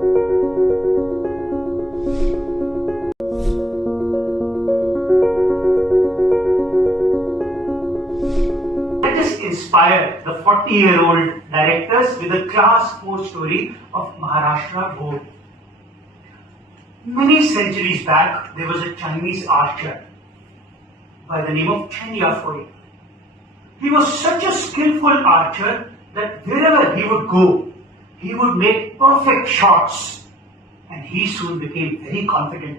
Let us inspire the 40-year-old directors with the class 4 story of Maharashtra Board. Many centuries back, there was a Chinese archer by the name of Chen Yafui. He was such a skillful archer that wherever he would go, he would make perfect shots, and he soon became very confident.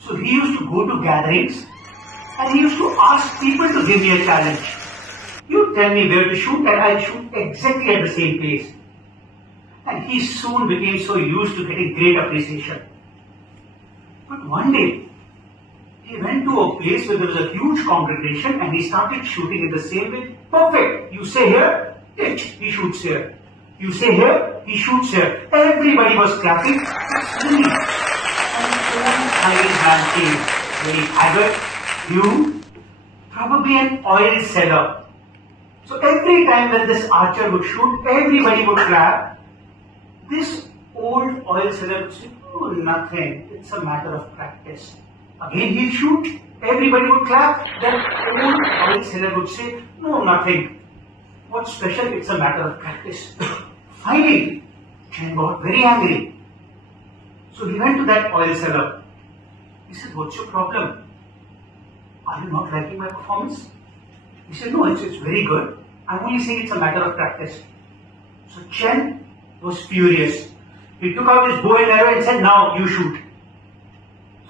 So he used to go to gatherings and he used to ask people to give me a challenge. You tell me where to shoot and I'll shoot exactly at the same place. And he soon became so used to getting great appreciation. But one day, he went to a place where there was a huge congregation and he started shooting in the same way. Perfect. You say here, pitch, he shoots here. You say here, he shoots here. Everybody was clapping. Suddenly, an old man came, very haggard, huge, probably an oil seller. So every time when this archer would shoot, everybody would clap. This old oil seller would say, oh, nothing, it's a matter of practice. Again he'd shoot, everybody would clap. That old oil seller would say, no, nothing. What's special? It's a matter of practice. Finally, Chen got very angry. So he went to that oil seller. He said, what's your problem? Are you not liking my performance? He said, no, it's very good. I'm only saying it's a matter of practice. So Chen was furious. He took out his bow and arrow and said, now you shoot.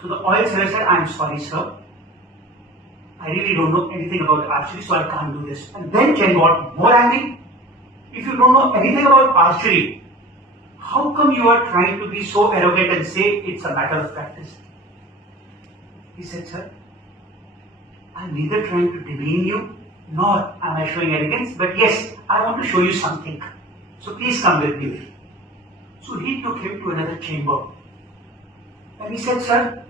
So the oil seller said, I'm sorry, sir. I really don't know anything about archery, so I can't do this. And then Chen got more angry. If you don't know anything about archery, how come you are trying to be so arrogant and say it's a matter of practice? He said, sir, I'm neither trying to demean you, nor am I showing arrogance, but yes, I want to show you something. So please come with me. So he took him to another chamber. And he said, sir,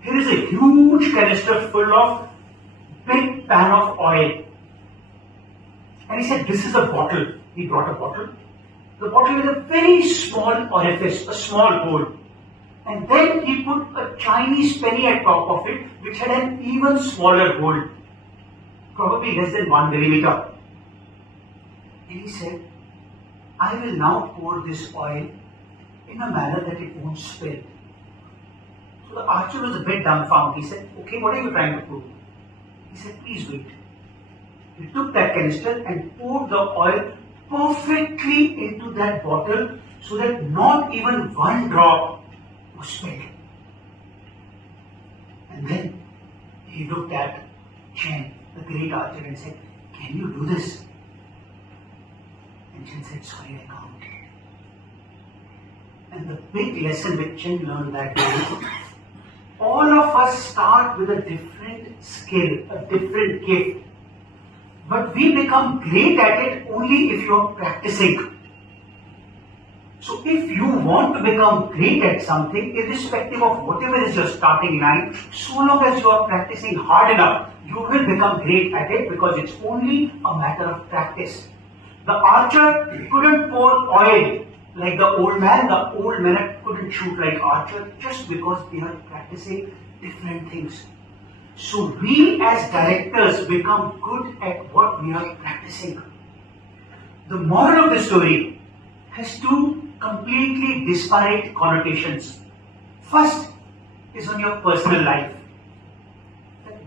here is a huge canister full of big pan of oil. And he said, this is a bottle. He brought a bottle. The bottle is a very small orifice, a small hole. And then he put a Chinese penny at top of it, which had an even smaller hole, probably less than 1 millimeter. And he said, I will now pour this oil in a manner that it won't spill. So the archer was a bit dumbfounded. He said, okay, what are you trying to prove? He said, please wait. He took that canister and poured the oil perfectly into that bottle so that not even one drop was spilled. And then he looked at Chen, the great archer, and said, can you do this? And Chen said, sorry, I can't. And the big lesson which Chen learned that day, all of us start with a different skill, a different gift. But we become great at it only if you are practicing. So if you want to become great at something, irrespective of whatever is your starting line, so long as you are practicing hard enough, you will become great at it because it's only a matter of practice. The archer couldn't pour oil like the old man. The old man couldn't shoot like archer just because they are practicing different things. So we as directors become good at what we are practicing. The moral of the story has two completely disparate connotations. First is on your personal life.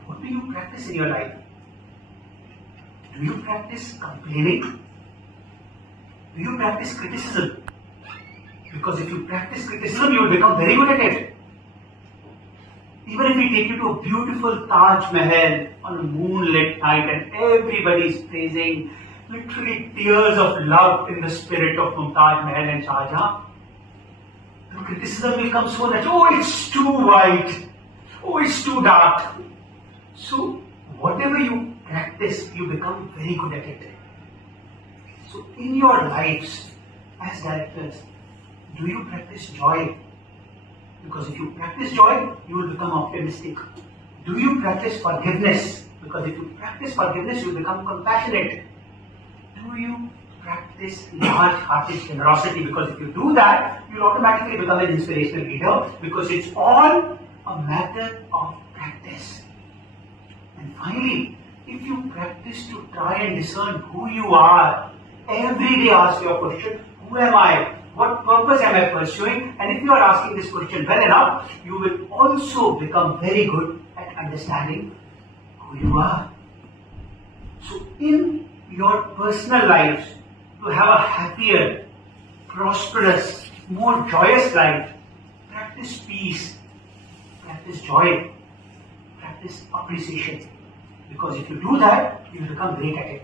What do you practice in your life? Do you practice complaining? Do you practice criticism? Because if you practice criticism, you will become very good at it. Even if we take you to a beautiful Taj Mahal on a moonlit night and everybody is praising, literally tears of love in the spirit of Mumtaz Mahal and Shah Jahan, the criticism will come so that, oh, it's too white, oh, it's too dark. So, whatever you practice, you become very good at it. So, in your lives as directors, do you practice joy? Because if you practice joy, you will become optimistic. Do you practice forgiveness? Because if you practice forgiveness, you will become compassionate. Do you practice large-hearted generosity, because if you do that, you'll automatically become an inspirational leader, because it's all a matter of practice. And finally, if you practice to try and discern who you are, every day ask your question, who am I? What purpose am I pursuing? And if you are asking this question well enough, you will also become very good at understanding who you are. So in your personal lives, to have a happier, prosperous, more joyous life, practice peace, practice joy, practice appreciation. Because if you do that, you will become great at it.